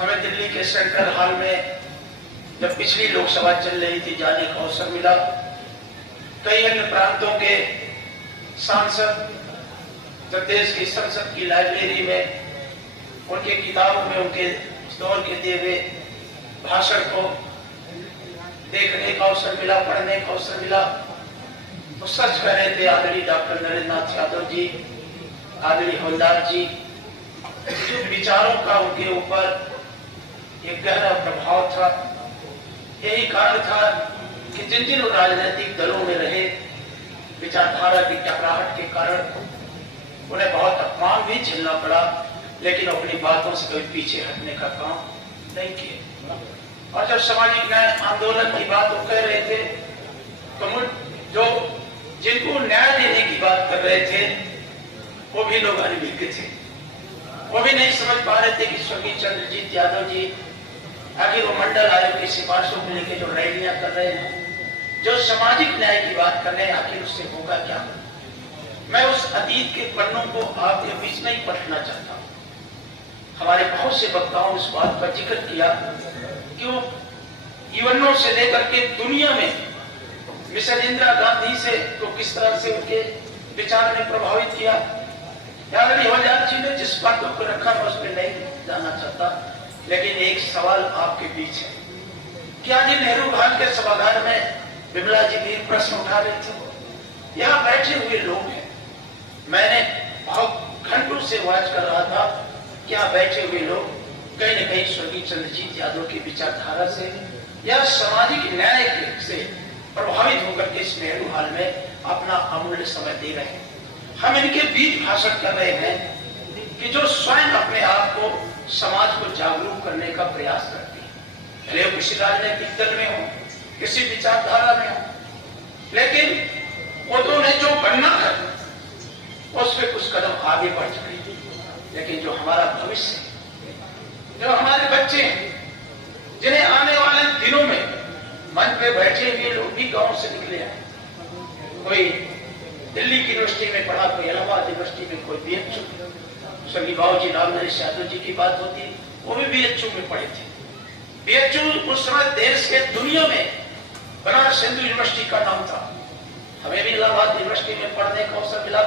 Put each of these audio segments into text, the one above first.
हमें दिल्ली के central hall में जब पिछली लोकसभा चल रही थी जाने का अवसर मिला। कई अन्य प्रांतों के सांसद जब देश की संसद की लाइब्रेरी में उनके किताबों में उनके दौर के दिए हुए भाषण को देखने का अवसर मिला, पढ़ने का अवसर मिला, तो सच कह रहे थे आदरणीय डॉक्टर नरेंद्र नाथ यादव जी, आदरणीय हवलदार जी, जिन विचारों का उनके ऊपर एक गहरा प्रभाव था। यही कारण था कि जिन जिन राजनीतिक दलों में रहे, विचारधारा की टकराहट के कारण उन्हें बहुत अपमान भी झेलना पड़ा, लेकिन अपनी बातों से कभी पीछे हटने का काम नहीं किए। और जब सामाजिक न्याय आंदोलन की बात वो कह रहे थे, तो जो जिनको न्याय देने की बात कर रहे थे वो भी लोग अनभिज्ञ थे। वो भी नहीं समझ पा रहे थे कि स्वर्गीय चंद्रजीत यादव जी आखिर वो मंडल आयोग की सिफारिशों को लेकर जो रैलियां कर रहे हैं, जो सामाजिक न्याय की बात कर रहे हैं, आखिर उससे होगा क्या। मैं उस अतीत के पन्नों को आपके बीच नहीं पढ़ना चाहता। हमारे बहुत से वक्ताओं ने इस बात का जिक्र किया कि वो युवनों से लेकर के दुनिया में मिसेस इंदिरा गांधी से तो किस तरह से उनके विचार ने प्रभावित किया। हवलदार जी ने जिस बातों को रखा मैं उसमें नहीं जाना चाहता, लेकिन एक सवाल आपके बीच है। क्या जी नेहरू हाल के सभागार में विमला जी भी प्रश्न उठा रहे थे? यहाँ बैठे हुए लोग हैं, मैंने बहुत घंटों से वाच कर रहा था, क्या बैठे हुए लोग कहीं न कहीं स्वर्गीय चंद्रजीत यादव की विचारधारा से या सामाजिक न्याय से प्रभावित होकर के इस नेहरू हाल में अपना अमूल्य समय दे रहे हैं। हम इनके बीच भाषण कर रहे हैं कि जो स्वयं अपने आप को समाज को जागरूक करने का प्रयास करते हैं, भले वो किसी राजनीतिक दल में हो, किसी विचारधारा में हो, लेकिन उन्होंने ने जो बनना है उस पर कुछ कदम आगे बढ़ चुके हैं। लेकिन जो हमारा भविष्य, जो हमारे बच्चे हैं, जिन्हें आने वाले दिनों में मंच पे बैठे हुए लोग भी गांव से निकले आए, कोई दिल्ली की यूनिवर्सिटी में पढ़ा, कोई इलाहाबाद यूनिवर्सिटी में, कोई बीएचयू, स्वर्गीय बाबूजी राम नरेश यादव जी की बात होती, वो भी बीएचयू में पढ़े थे। बीएचयू उस समय देश के दुनिया में बनारस हिंदू यूनिवर्सिटी का नाम था। हमें भी इलाहाबाद यूनिवर्सिटी में पढ़ने का अवसर मिला,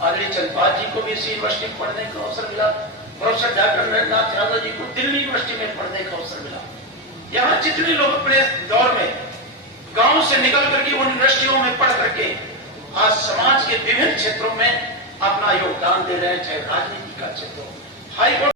आदरणीय चंद्रपाल जी को भी इसी यूनिवर्सिटी में पढ़ने का अवसर मिला, प्रोफेसर डॉक्टर नरेंद्र नाथ यादव जी को दिल्ली यूनिवर्सिटी में पढ़ने का अवसर मिला। यहाँ जितने लोग अपने दौर में गांव से निकल करके उन यूनिवर्सिटियों में पढ़ करके आज समाज के विभिन्न क्षेत्रों में अपना योगदान दे रहे हैं, चाहे राजनीति का क्षेत्र हो, हाईकोर्ट